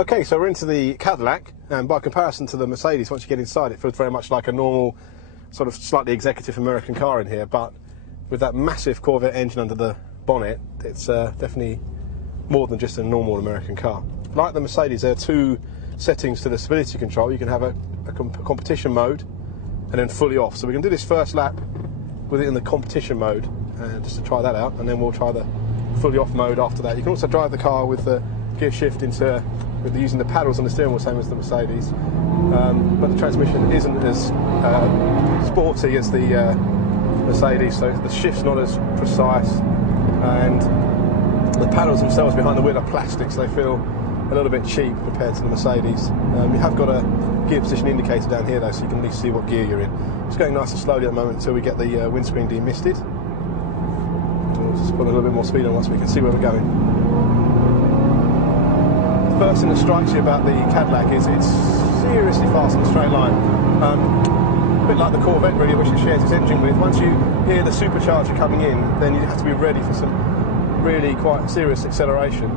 Okay, so we're into the Cadillac, and by comparison to the Mercedes, once you get inside, it feels very much like a normal, sort of slightly executive American car in here, but with that massive Corvette engine under the bonnet, it's definitely more than just a normal American car. Like the Mercedes, there are two settings to the stability control. You can have a competition mode and then fully off. So we can do this first lap with it in the competition mode, just to try that out, and then we'll try the fully off mode after that. You can also drive the car with the gear shift with using the paddles on the steering wheel, same as the Mercedes, but the transmission isn't as sporty as the Mercedes, so the shift's not as precise, and the paddles themselves behind the wheel are plastic, so they feel a little bit cheap compared to the Mercedes. You have got a gear position indicator down here though, so you can at least see what gear you're in. It's going nice and slowly at the moment until we get the windscreen demisted. We'll just put a little bit more speed on once we can see where we're going. First thing that strikes you about the Cadillac is it's seriously fast in a straight line. A bit like the Corvette really, which it shares its engine with. Once you hear the supercharger coming in, then you have to be ready for some really quite serious acceleration.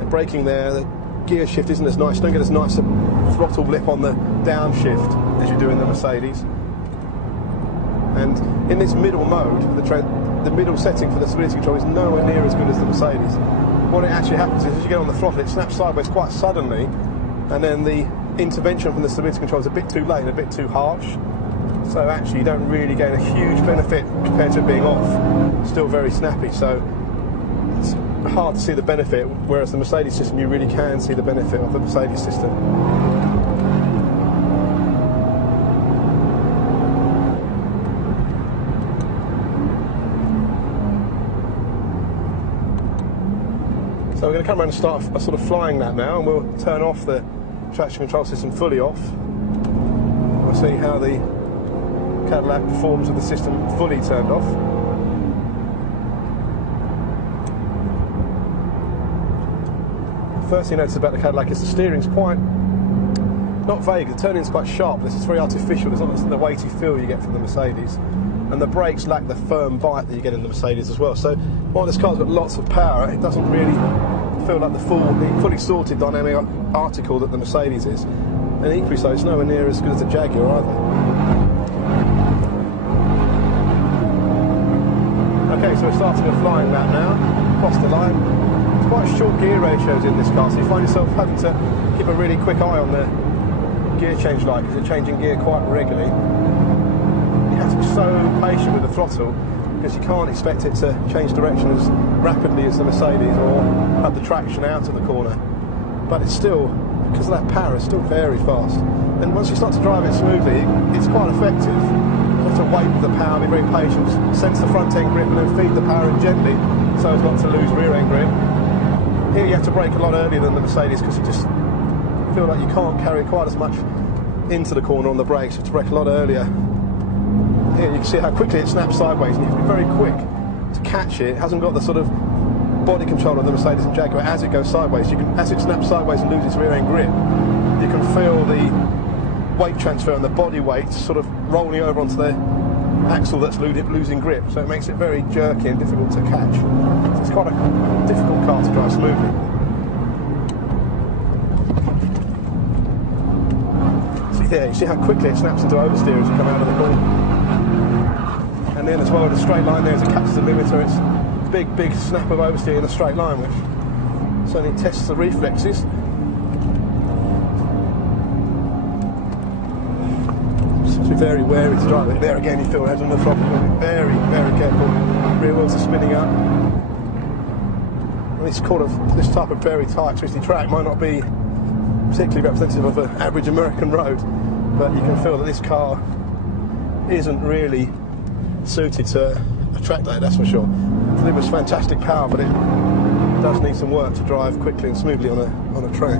And braking there, the gear shift isn't as nice. You don't get as nice a throttle blip on the downshift as you do in the Mercedes. And in this middle mode, the middle setting for the stability control is nowhere near as good as the Mercedes. What it actually happens is as you get on the throttle, it snaps sideways quite suddenly, and then the intervention from the stability control is a bit too late and a bit too harsh. So actually you don't really gain a huge benefit compared to it being off. Still very snappy, so it's hard to see the benefit, whereas the Mercedes system, you really can see the benefit of the Mercedes system. So we're going to come around and start a sort of flying lap now, and we'll turn off the traction control system fully off. We'll see how the Cadillac performs with the system fully turned off. First thing you notice about the Cadillac is the steering's quite, not vague, the turning's quite sharp. This is very artificial. It's not the weighty feel you get from the Mercedes. And the brakes lack the firm bite that you get in the Mercedes as well. So while this car's got lots of power, it doesn't really feel like the fully sorted dynamic article that the Mercedes is. And equally so, it's nowhere near as good as the Jaguar either. Okay, so we're starting a flying lap now, across the line. It's quite short gear ratios in this car, so you find yourself having to keep a really quick eye on the gear change light, because you're changing gear quite regularly. You have to be so patient with the throttle, because you can't expect it to change direction as rapidly as the Mercedes or have the traction out of the corner. But it's still, because of that power, it's still very fast. And once you start to drive it smoothly, it's quite effective. You have to wait with the power, be very patient, sense the front end grip and then feed the power in gently so as not to lose rear end grip. Here you have to brake a lot earlier than the Mercedes, because you just feel like you can't carry quite as much into the corner on the brakes. You have to brake a lot earlier. Here you can see how quickly it snaps sideways, and you have to be very quick to catch it. It hasn't got the sort of body control of the Mercedes and Jaguar as it goes sideways. As it snaps sideways and loses rear end grip, you can feel the weight transfer and the body weight sort of rolling over onto the axle that's losing grip. So it makes it very jerky and difficult to catch. So it's quite a difficult car to drive smoothly. See there, you see how quickly it snaps into oversteer as you come out of the corner. And then as well, the straight line there, as it catches the limiter, it's a big snap of oversteer in a straight line, which certainly tests the reflexes. So to be very wary to drive it. There again, you feel head on the throttle, be very, very careful. Rear wheels are spinning up. And this type of very tight, twisty track might not be particularly representative of an average American road, but you can feel that this car isn't really suited to a track day, that's for sure. It delivers fantastic power, but it does need some work to drive quickly and smoothly on a track.